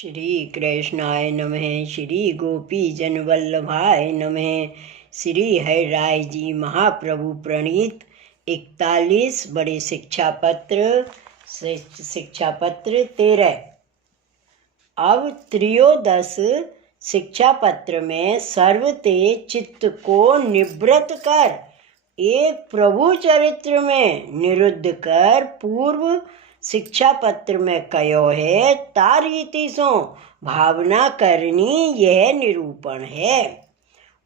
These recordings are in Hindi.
श्री कृष्णाय नमः। श्री गोपी जन वल्लभाय नमः। श्री हरिराय जी महाप्रभु प्रणीत 41 बड़े शिक्षा पत्र 13। अब त्रयोदश शिक्षा पत्र में सर्वते चित्त को निवृत्त कर एक प्रभु चरित्र में निरुद्ध कर पूर्व शिक्षा पत्र में कयो है तारीति सो भावना करनी यह निरूपण है।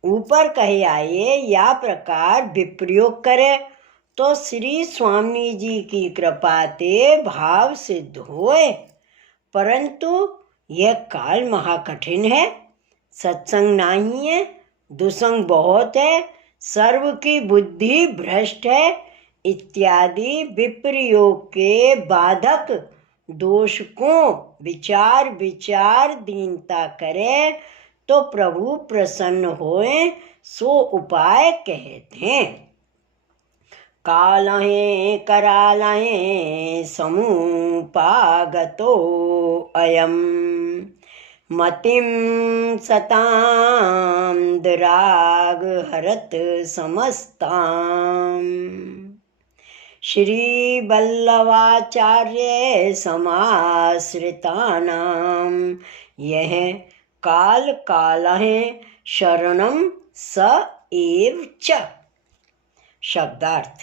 ऊपर कहे आए या प्रकार विप्रयोग करे तो श्री स्वामी जी की कृपा ते भाव सिद्ध होए, परंतु यह काल महाकठिन है, सत्संग नहीं है, दुसंग बहुत है, सर्व की बुद्धि भ्रष्ट है इत्यादि विप्रयोग के बाधक दोष को विचार दीनता करे तो प्रभु प्रसन्न होए, सो उपाय कहते हैं। कालहे करालहे समुपागतो अयम मतिम सताम दुराग हरत समस्ताम। श्री वल्लभाचार्य समाश्रितानां यह काल कालहे शरणम स एव च। शब्दार्थ,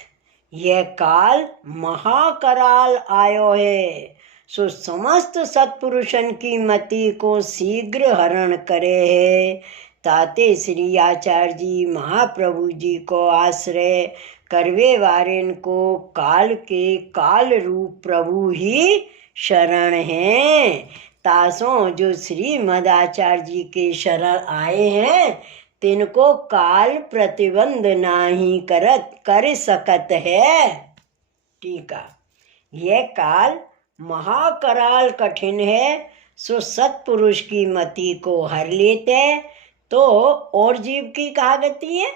यह काल महाकराल आयो है, सो समस्त सत्पुरुषन की मति को शीघ्र हरण करे है। ताते श्री आचार्य जी महाप्रभु जी को आश्रय करवे वारेन को काल के काल रूप प्रभु ही शरण हैं। तासों जो श्री मदाचार्य जी के शरण आए हैं तिनको काल प्रतिबंध नाही कर सकत है। टीका, यह काल महाकराल कठिन है, सो सत्पुरुष की मति को हर लेते तो और जीव की कहा गति है।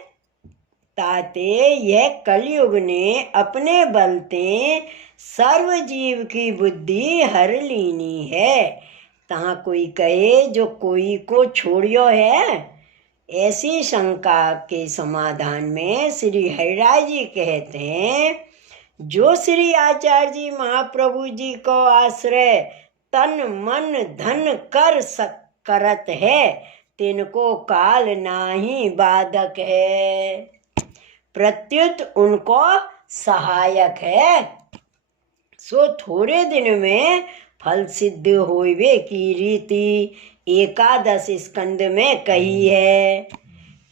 ताते यह कलयुग ने अपने बलते सर्व जीव की बुद्धि हर लीनी है। तहाँ कोई कहे जो कोई को छोड़ियो है, ऐसी शंका के समाधान में श्री हरिराय जी कहते हैं, जो श्री आचार्य जी महाप्रभु जी को आश्रय तन मन धन करत है तिनको काल नाही बाधक है, प्रत्युत उनको सहायक है। सो थोड़े दिन में फल सिद्ध होवे की रीति 11 स्कंद में कही है।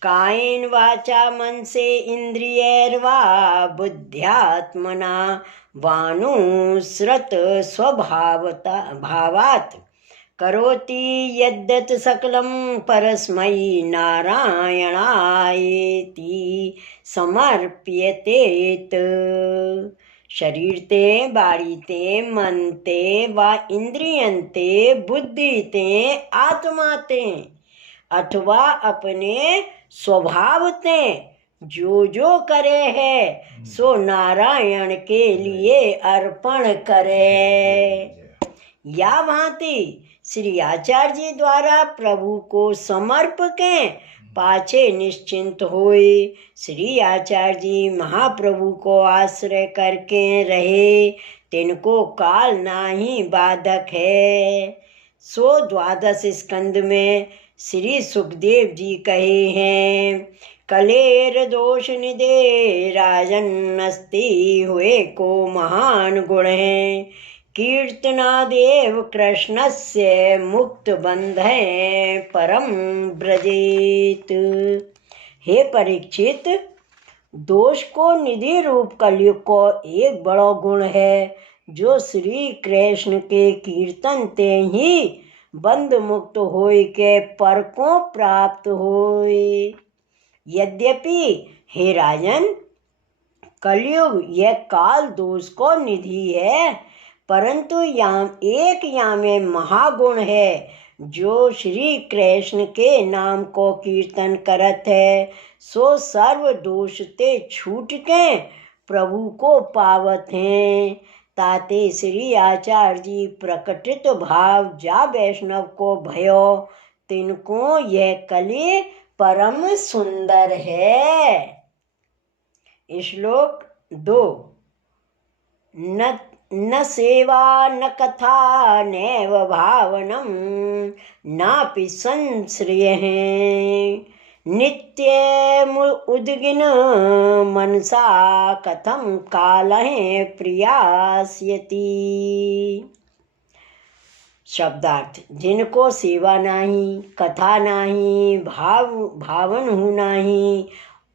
कायेन वाचा मन से इंद्रियैर्वा बुद्ध्यात्मना वानुसृत भावात् करोति यद्यत सकलम परस्मै नारायणायेति समर्प्यतेत। शरीर ते बाड़ी ते मन ते व इंद्रियन ते बुद्धि ते आत्मा ते अथवा अपने स्वभाव ते जो करे है सो नारायण के लिए अर्पण करे। या भांति श्री आचार्य जी द्वारा प्रभु को समर्प के पाछे निश्चिंत होए श्री आचार्य जी महाप्रभु को आश्रय करके रहे तिनको काल नाही बाधक है। सो 12 स्कंद में श्री सुखदेव जी कहे हैं, कलेर दोष निधे राजन अस्ति हुए को महान गुण है, कीर्तनादेव कृष्णस्य मुक्त बंधे परम ब्रजेत। हे परीक्षित, दोष को निधि रूप कलयुग को एक बड़ा गुण है जो श्री कृष्ण के कीर्तन ते ही बंध मुक्त होय के पर को प्राप्त होय। यद्यपि हे राजन, कलयुग यह काल दोष को निधि है, परंतु यहाँ में महागुण है जो श्री कृष्ण के नाम को कीर्तन करत है सो सर्व दोष ते छूट के प्रभु को पावत हैं। ताते श्री आचार्य जी प्रकटित भाव जा वैष्णव को भयो, तिनको यह कली परम सुंदर है। श्लोक 2। न सेवा न कथा नैव भावनम नापि संश्रयः नित्यम उद्गिन मनसा कथम कालः प्रियास्यति। शब्दार्थ। जिनको सेवा नहीं, कथा नहीं, भावन हूँ नहीं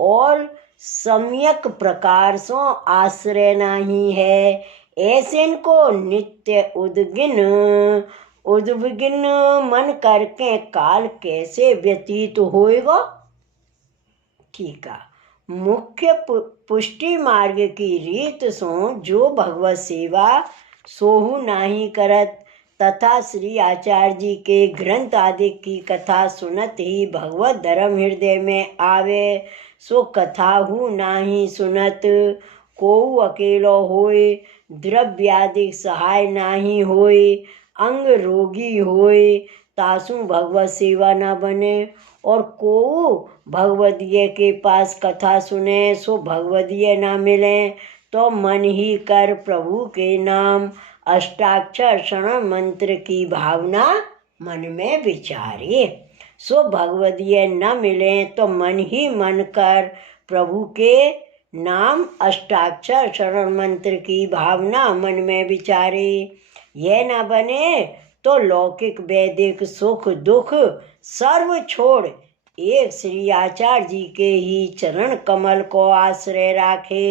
और सम्यक प्रकार सो आश्रय नहीं है, ऐसे इनको नित्य उद्विग्न मन करके काल कैसे व्यतीत होएगा। ठीक है। मुख्य पुष्टि मार्ग की रीत सो जो भगवत सेवा सोहु नाही करत तथा श्री आचार्य जी के ग्रंथ आदि की कथा सुनत ही भगवत धर्म हृदय में आवे, सो कथा हु नाही सुनत। कोउ अकेलो होए, द्रव्यादि सहाय नाही होए, अंग रोगी होए, तासु भगवत सेवा न बने। और कोउ भगवदीय के पास कथा सुने, सो भगवदीय न मिले, तो मन ही कर प्रभु के नाम अष्टाक्षर शरण मंत्र की भावना मन में विचारे। सो भगवदीय न मिले तो मन ही मन कर प्रभु के नाम अष्टाक्षर शरण मंत्र की भावना मन में विचारे। यह न बने तो लौकिक वैदिक सुख दुख सर्व छोड़ एक श्री आचार्य जी के ही चरण कमल को आश्रय राखे।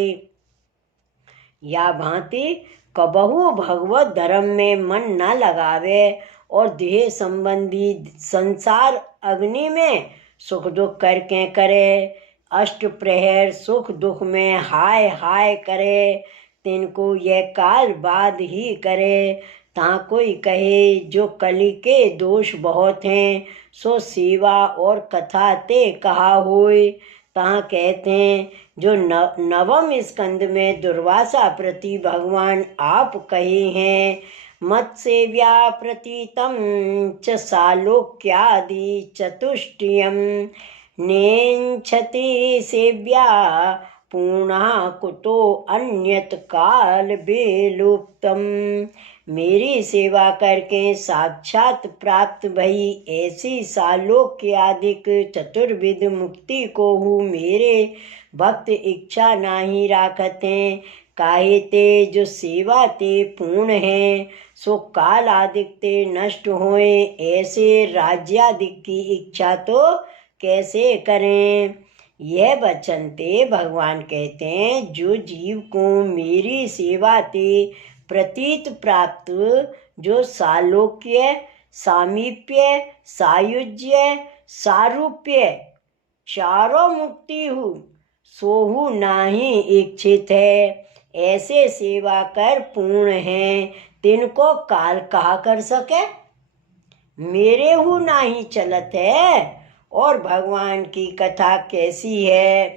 या भांति कबहु भगवत धर्म में मन न लगावे और देह संबंधी संसार अग्नि में सुख दुख करके करे, अष्ट प्रहर सुख दुख में हाय हाय करे, तिनको यह काल बाद ही करे। ता कोई कहे जो कली के दोष बहुत हैं, सो सेवा और कथा ते कहा होए। ता कहते हैं जो नवम स्कंद में दुर्वासा प्रति भगवान आप कहे हैं, मत सेव्या प्रतीतम च सालोक्यादि चतुष्टयम नेच्छति सेव्या पूर्णा कुतो अन्यत काल बेलुप्तम। मेरी सेवा करके साक्षात प्राप्त भई ऐसी सालोक्यादिक चतुर्विध मुक्ति को हूँ मेरे भक्त इच्छा नाही राखते। काहे ते जो सेवा ते पूर्ण है, सो काल आदिक ते नष्ट होए, ऐसे राज्यादिक की इच्छा तो कैसे करें। यह वचन ते भगवान कहते हैं जो जीव को मेरी सेवा ते प्रतीत प्राप्त, जो सालोक्य सामीप्य सायुज्य सारूप्य चारों मुक्ति हूँ सोहु नाही इच्छित है, ऐसे सेवा कर पूर्ण हैं, तिनको काल कहा कर सके। मेरे हु नाही चलत है और भगवान की कथा कैसी है।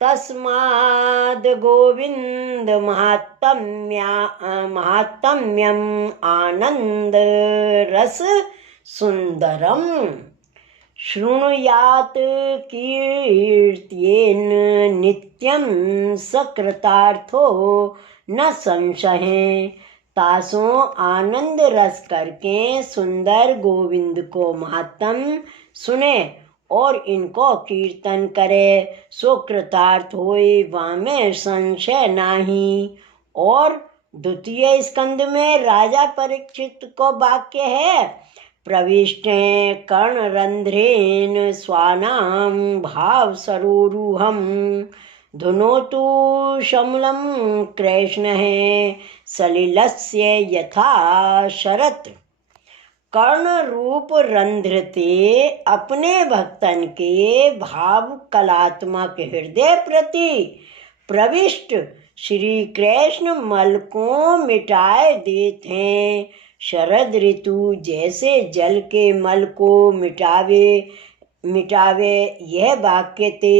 तस्माद् गोविंद महात्म्यम आनंद रस सुंदरम शृणुयात कीर्त्येन नित्यं सकृतार्थो न संशय। तासों आनंद रस करके सुंदर गोविंद को महात्म सुने और इनको कीर्तन करे, सो कृतार्थ होए, वामे संशय नाही। और द्वितीय स्कंद में राजा परीक्षित को वाक्य है, प्रविष्टे कर्णरंध्रेन स्वानाम भाव सरोरुहम धुनोतु शमलम कृष्ण है सलिलस्य यथा शरत। कर्ण रूप रंध्र ते अपने भक्तन के भाव कलात्मक हृदय प्रति प्रविष्ट श्री कृष्ण मल को मिटाए देते हैं। शरद ऋतु जैसे जल के मल को मिटावे मिटावे यह वाक्य ते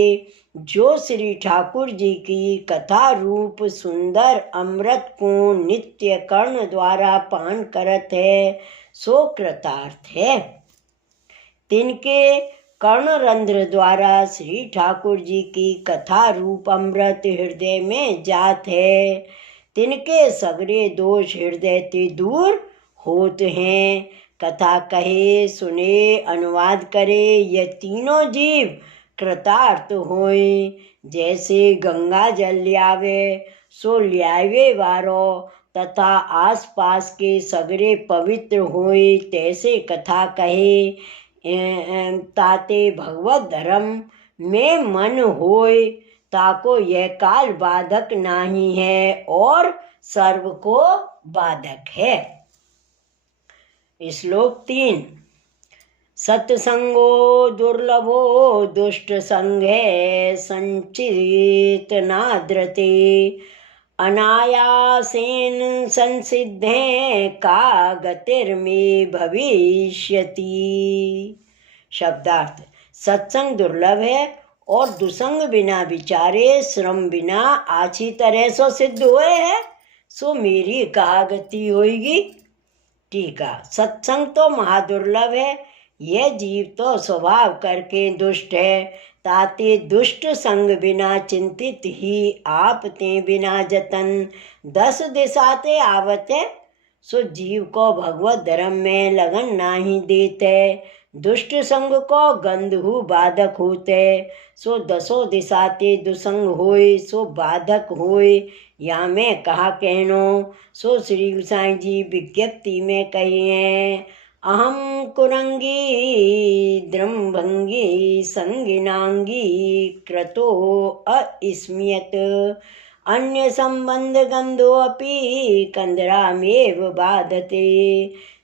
जो श्री ठाकुर जी की कथा रूप सुंदर अमृत को नित्य कर्ण द्वारा पान करत है सो कृतार्थ है। तिनके कर्णरंध्र द्वारा श्री ठाकुर जी की कथा रूप अमृत हृदय में जात है, तिनके सगरे दोष हृदय ते दूर होते हैं। कथा कहे सुने अनुवाद करे ये तीनों जीव कृतार्थ होए। जैसे गंगा जल ल्यावे सो ल्यावे वारो तथा आसपास के सगरे पवित्र होए, तैसे कथा कहे ताते भगवत धर्म में मन होए, ताको यह काल बाधक नहीं है और सर्व को बाधक है। श्लोक 3। सत्संगो दुर्लभो दुष्ट संगे संचित नाद्रते अनायासेन संसिद्धे का गतिर्मे भविष्यति। शब्दार्थ। सत्संग दुर्लभ है और दुसंग बिना विचारे श्रम बिना अच्छी तरह से सिद्ध हुए है सो मेरी कहा गति होगी। टीका। सत्संग तो महादुर्लभ है, यह जीव तो स्वभाव करके दुष्ट है, ताते दुष्ट संग बिना चिंतित ही आप ते बिना जतन 10 दिशाते आवत है सो जीव को भगवत धर्म में लगन नहीं देते। दुष्ट संग को गंधहु बाधक होते सो 10 दिशाते दुसंग होए सो बाधक होए। या में कहा कहनो सो श्री गोसाई जी विज्ञप्ति में कहिए अहम कुरंगी द्रंभंगी संगिनांगी क्रतो अस्म्यत अन्य संबंध गंधो अपि कंदरामेव बाधते।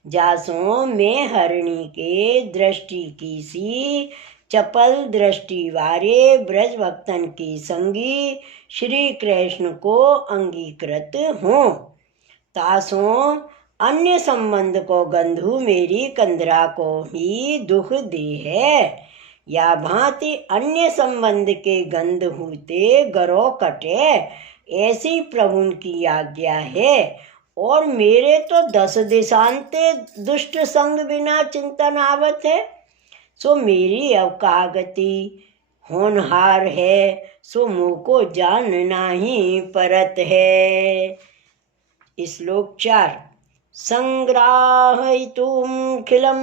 जासों में हरणी के दृष्टि की सी चपल दृष्टि वारे ब्रज भक्तन की संगी श्री कृष्ण को अंगीकृत हों, तासों अन्य संबंध को गंधु मेरी कंदरा को ही दुख दे है। या भांति अन्य संबंध के गंध होते गरो कटे, ऐसी प्रभु की आज्ञा है। और मेरे तो 10 दिशांते दुष्ट संग बिना चिंतन आवत है सो मेरी अवकागति होनहार है सो मुँह को जानना ही परत है। श्लोक 4। संग्राहयितुं खिलं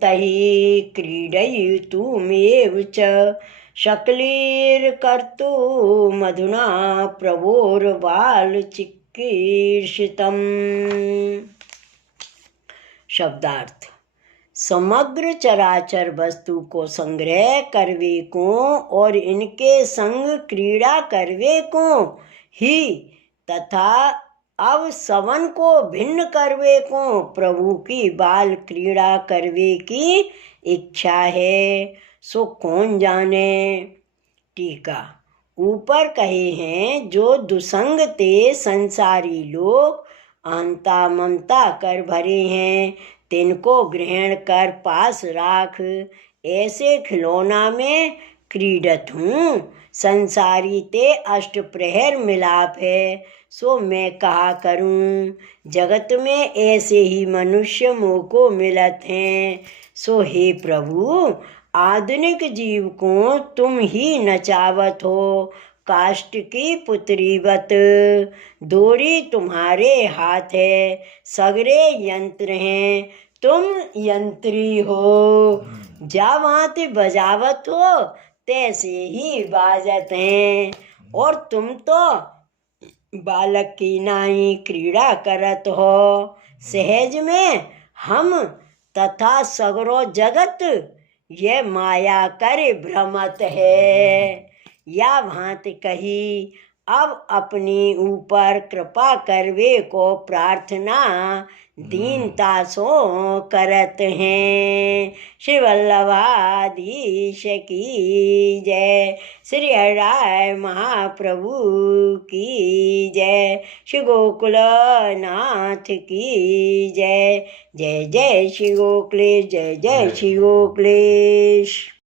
तहि क्रीडयितुमेव च शकलीर्कर्तुमधुना प्रभोर्बालचिकीर्षितम्। शब्दार्थ। समग्र चराचर वस्तु को संग्रह करवे को और इनके संग क्रीड़ा करवे को ही तथा अब सवन को भिन्न करवे को प्रभु की बाल क्रीड़ा करवे की इच्छा है सो कौन जाने। टीका। ऊपर कहे हैं जो दुसंग ते संसारी लोग अहंता ममता कर भरे हैं तिनको ग्रहण कर पास राख, ऐसे खिलौना में क्रीडत हूँ। संसारी ते अष्ट प्रहर मिलाप है सो मैं कहा करूं। जगत में ऐसे ही मनुष्य मोह को मिलत हैं सो हे प्रभु आधुनिक जीव को तुम ही नचावत हो। काष्ठ की पुत्रीवत डोरी तुम्हारे हाथ है, सगरे यंत्र हैं तुम यंत्री हो। जा भांति बजावत हो तैसे ही बाजत हैं और तुम तो बालक की नाई क्रीड़ा करत हो। सहज में हम तथा सगरो जगत ये माया कर भ्रमत है। या भांति कही अब अपनी ऊपर कृपा करवे को प्रार्थना दीनता सो करत हैं। श्री वल्लभाधीश की जय, श्री हराय महाप्रभु की जय, श्री गोकुलनाथ की जय। जय जय श्री गोकुलेश, जय जय श्री गोकुलेश।